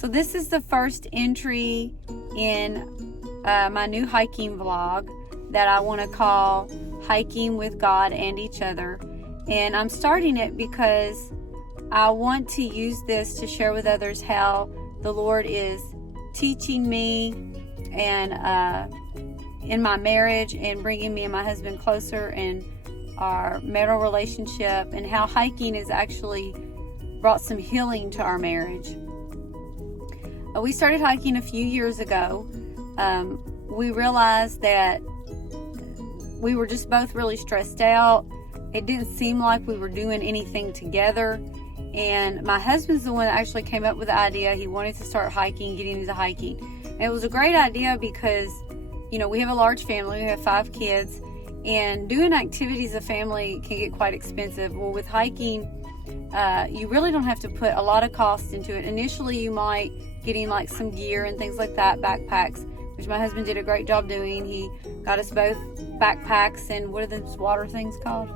So this is the first entry in my new hiking vlog that I want to call Hiking with God and Each Other. And I'm starting it because I want to use this to share with others how the Lord is teaching me and in my marriage and bringing me and my husband closer in our marital relationship, and how hiking has actually brought some healing to our marriage. We started hiking a few years ago. We realized that we were just both really stressed out. It didn't seem like we were doing anything together. And my husband's the one that actually came up with the idea. He wanted to start hiking, getting into hiking. And it was a great idea because, you know, we have a large family. We have 5 kids. And doing activities as a family can get quite expensive. Well, with hiking, you really don't have to put a lot of cost into it. Initially, you might getting like some gear and things like that, backpacks, which my husband did a great job doing. He got us both backpacks and what are those water things called?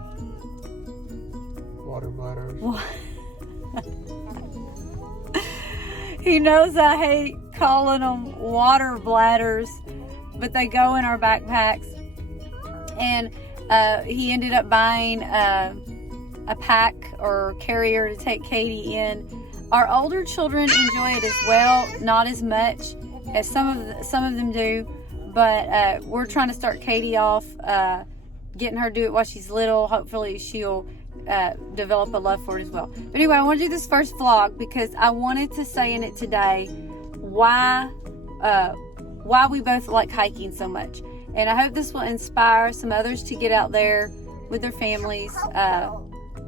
Water bladders. He knows I hate calling them water bladders, but they go in our backpacks. And he ended up buying a pack or carrier to take Katie in. Our older children enjoy it as well, not as much as some of them do, but we're trying to start Katie off, getting her to do it while she's little. Hopefully she'll develop a love for it as well. But anyway, I want to do this first vlog because I wanted to say in it today why we both like hiking so much. And I hope this will inspire some others to get out there with their families,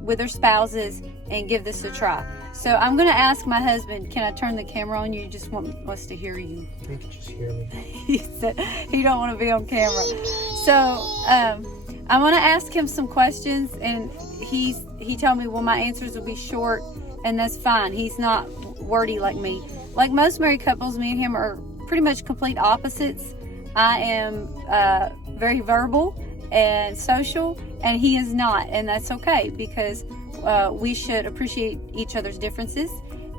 with their spouses, and give this a try. So I'm going to ask my husband, can I turn the camera on? You just want us to hear you. You can just hear me. He said he don't want to be on camera. So I'm going to ask him some questions, and he told me, well, my answers will be short, and that's fine. He's not wordy like me. Like most married couples, me and him are pretty much complete opposites. I am very verbal and social, and he is not, and that's okay because we should appreciate each other's differences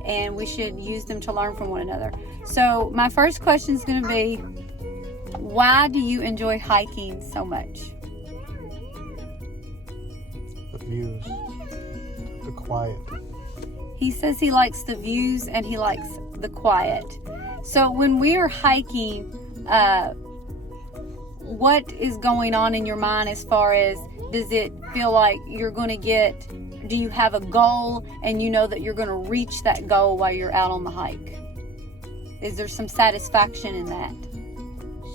and we should use them to learn from one another. So my first question is going to be, why do you enjoy hiking so much? The views, the quiet. He says he likes the views and he likes the quiet. So when we are hiking, what is going on in your mind as far as, does it feel like you're going to do you have a goal and you know that you're going to reach that goal while you're out on the hike? Is there some satisfaction in that?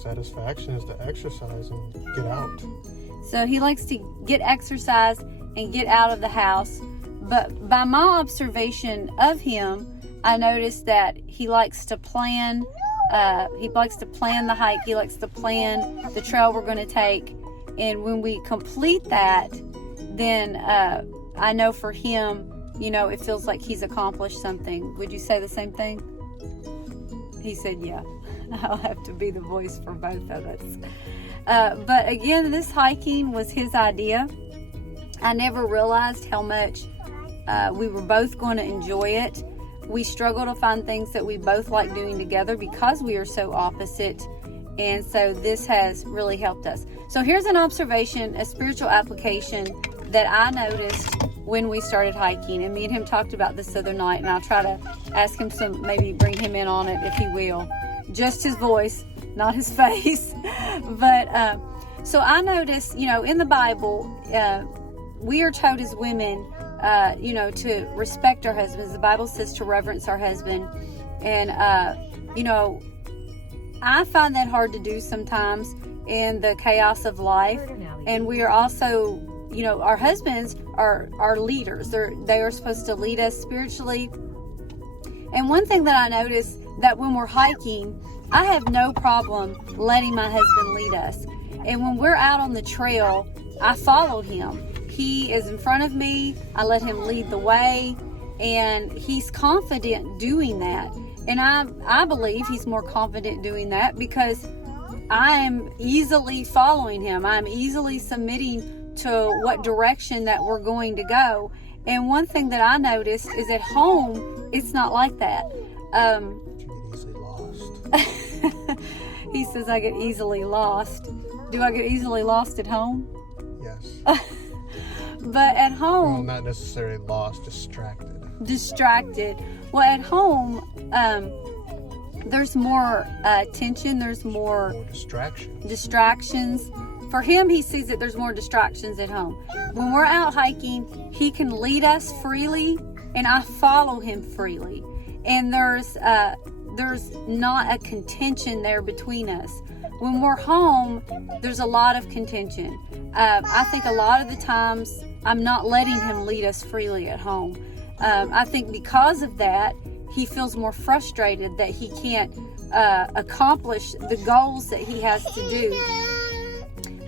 Satisfaction is to exercise and get out. So he likes to get exercise and get out of the house. But by my observation of him, I noticed that he likes to plan. He likes to plan the hike. He likes to plan the trail we're going to take. And when we complete that, then I know for him, you know, it feels like he's accomplished something. Would you say the same thing? He said, yeah. I'll have to be the voice for both of us. But again, this hiking was his idea. I never realized how much we were both going to enjoy it. We struggle to find things that we both like doing together because we are so opposite. And so this has really helped us. So here's an observation, a spiritual application that I noticed when we started hiking. And me and him talked about this the other night. And I'll try to ask him maybe bring him in on it if he will. Just his voice, not his face. But so I noticed, you know, in the Bible, we are told as women, you know, to respect our husbands. The Bible says to reverence our husband. And, you know, I find that hard to do sometimes in the chaos of life. And we are also, you know, our husbands are leaders. They are supposed to lead us spiritually. And one thing that I noticed, that when we're hiking, I have no problem letting my husband lead us. And when we're out on the trail, I follow him. He is in front of me. I let him lead the way, and he's confident doing that. And I believe he's more confident doing that because I am easily following him. I'm easily submitting to what direction that we're going to go. And one thing that I noticed is at home, it's not like that. You get easily lost. He says I get easily lost. Do I get easily lost at home? Yes. But at Well, home, not necessarily lost, distracted. Well, at home, there's more tension. There's more More distractions. For him, he sees that there's more distractions at home. When we're out hiking, he can lead us freely, and I follow him freely. And there's not a contention there between us. When we're home, there's a lot of contention. I think a lot of the times I'm not letting him lead us freely at home. I think because of that, he feels more frustrated that he can't accomplish the goals that he has to do.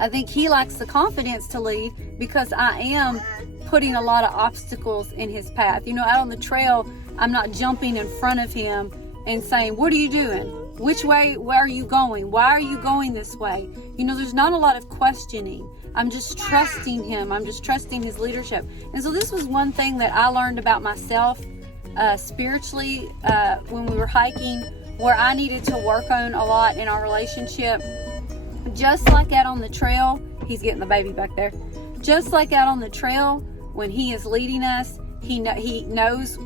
I think he lacks the confidence to lead because I am putting a lot of obstacles in his path. You know, out on the trail, I'm not jumping in front of him and saying, "What are you doing? Which way, where are you going? Why are you going this way?" You know, there's not a lot of questioning. I'm just trusting him. I'm just trusting his leadership. And so this was one thing that I learned about myself spiritually when we were hiking, where I needed to work on a lot in our relationship. Just like out on the trail, he's getting the baby back there. Just like out on the trail, when he is leading us, he knows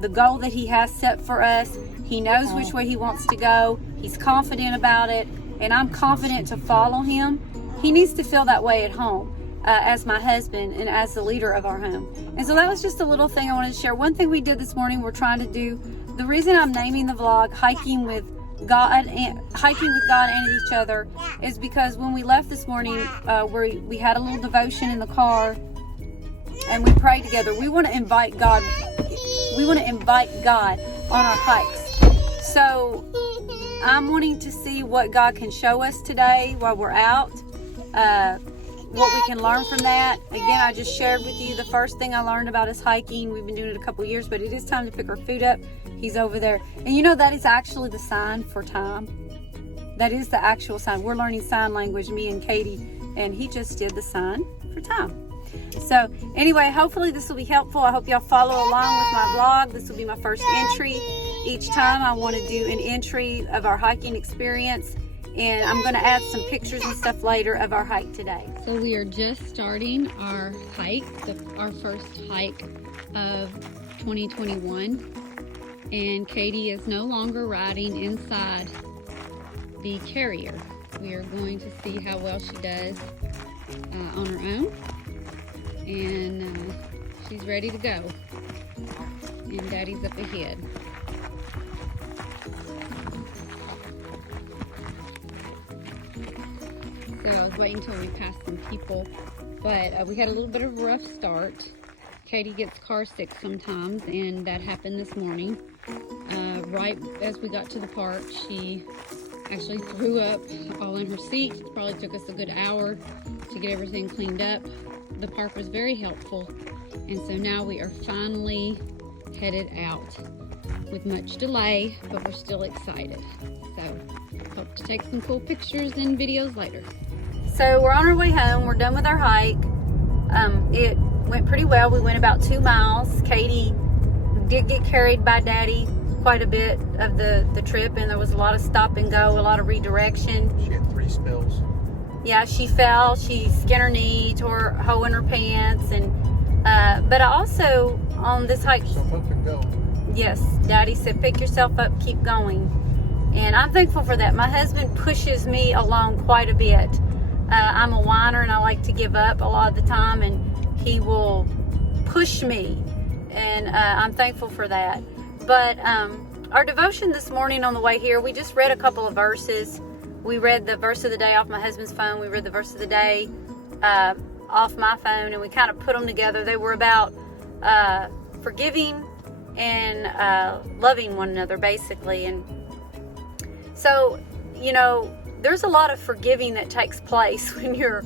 the goal that he has set for us. He knows which way he wants to go. He's confident about it, and I'm confident to follow him. He needs to feel that way at home as my husband and as the leader of our home. And so that was just a little thing I wanted to share. One thing we did this morning, we're trying to do, the reason I'm naming the vlog Hiking with God and each other is because when we left this morning, we had a little devotion in the car and we prayed together. We want to invite God. We want to invite God on our hikes. So I'm wanting to see what God can show us today while we're out, what we can learn from that. Again, I just shared with you the first thing I learned about us hiking. We've been doing it a couple years, but it is time to pick our food up. He's over there. And you know, that is actually the sign for time. That is the actual sign. We're learning sign language, me and Katie, and he just did the sign for time. So anyway, hopefully this will be helpful. I hope y'all follow along with my vlog. This will be my first entry. Each time I want to do an entry of our hiking experience, and I'm going to add some pictures and stuff later of our hike today. So we are just starting our hike, our first hike of 2021. And Katie is no longer riding inside the carrier. We are going to see how well she does on her own. And she's ready to go. And Daddy's up ahead. So I was waiting until we passed some people, but we had a little bit of a rough start. Katie gets car sick sometimes, and that happened this morning. Right as we got to the park, she actually threw up all in her seat. It probably took us a good hour to get everything cleaned up. The park was very helpful, and so now we are finally headed out with much delay, but we're still excited. So hope to take some cool pictures and videos later. So we're on our way home. We're done with our hike. It went pretty well. We went about 2 miles. Katie did get carried by Daddy quite a bit of the trip, and there was a lot of stop and go, a lot of redirection. She had 3 spills. Yeah, she fell. She skinned her knee, tore a hole in her pants, and but I also on this hike. Yourself up and go. Yes, Daddy said, "Pick yourself up, keep going," and I'm thankful for that. My husband pushes me along quite a bit. I'm a whiner, and I like to give up a lot of the time, and he will push me, and I'm thankful for that. But our devotion this morning on the way here, we just read a couple of verses. We read the verse of the day off my husband's phone. We read the verse of the day off my phone, and we kind of put them together. They were about forgiving and loving one another, basically. And so, you know, there's a lot of forgiving that takes place when you're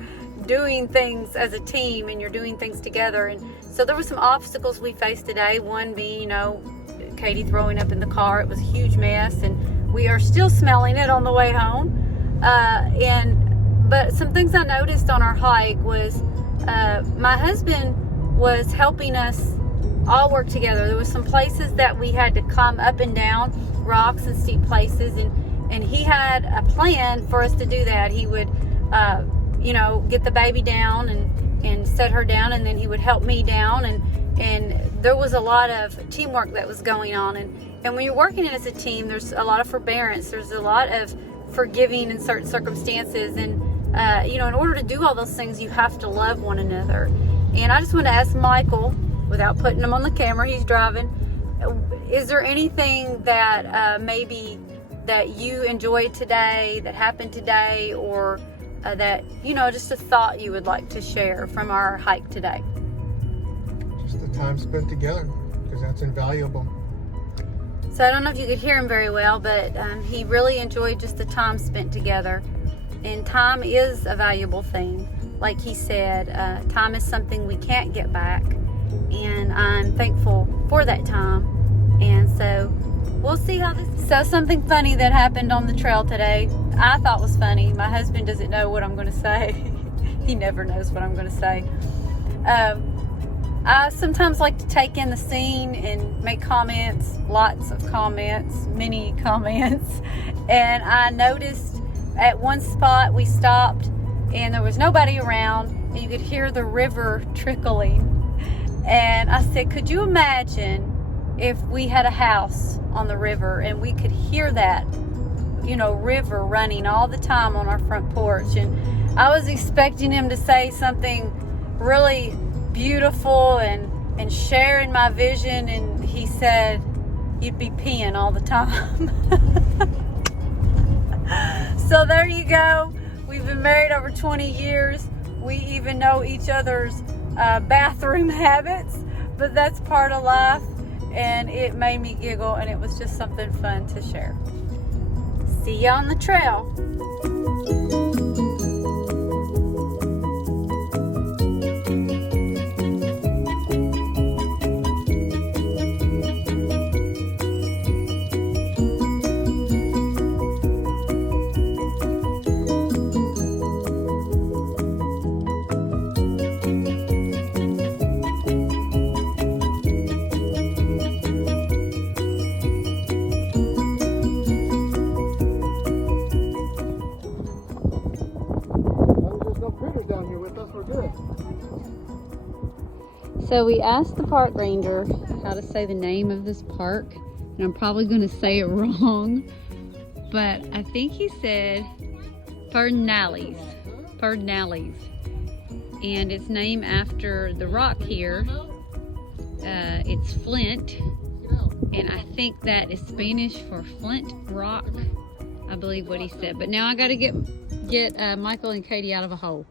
doing things as a team and you're doing things together. And so there were some obstacles we faced today. One being, you know, Katie throwing up in the car. It was a huge mess, and we are still smelling it on the way home. But some things I noticed on our hike was my husband was helping us all work together. There was some places that we had to climb up and down rocks and steep places, and he had a plan for us to do that. He would, you know, get the baby down and set her down, and then he would help me down, and there was a lot of teamwork that was going on. And when you're working as a team, there's a lot of forbearance, there's a lot of forgiving in certain circumstances, and you know, in order to do all those things, you have to love one another. And I just want to ask Michael, without putting him on the camera, he's driving, is there anything that maybe that you enjoyed today, that happened today, or that, you know, just a thought you would like to share from our hike today? Just the time spent together, because that's invaluable. So I don't know if you could hear him very well, but he really enjoyed just the time spent together. And time is a valuable thing. Like he said, time is something we can't get back. And I'm thankful for that time. And so we'll see how this... So something funny that happened on the trail today, I thought was funny. My husband doesn't know what I'm going to say. He never knows what I'm going to say. I sometimes like to take in the scene and make comments, lots of comments, many comments. And I noticed at one spot we stopped and there was nobody around, and you could hear the river trickling. And I said, could you imagine if we had a house on the river and we could hear that, you know, river running all the time on our front porch? And I was expecting him to say something really beautiful and sharing my vision, and he said, you'd be peeing all the time. So there you go. We've been married over 20 years. We even know each other's bathroom habits, but that's part of life, and it made me giggle, and it was just something fun to share. See you on the trail. So we asked the park ranger how to say the name of this park, and I'm probably going to say it wrong, but I think he said Pedernales, and it's named after the rock here. It's flint, and I think that is Spanish for flint rock, I believe what he said. But now I got to get Michael and Katie out of a hole.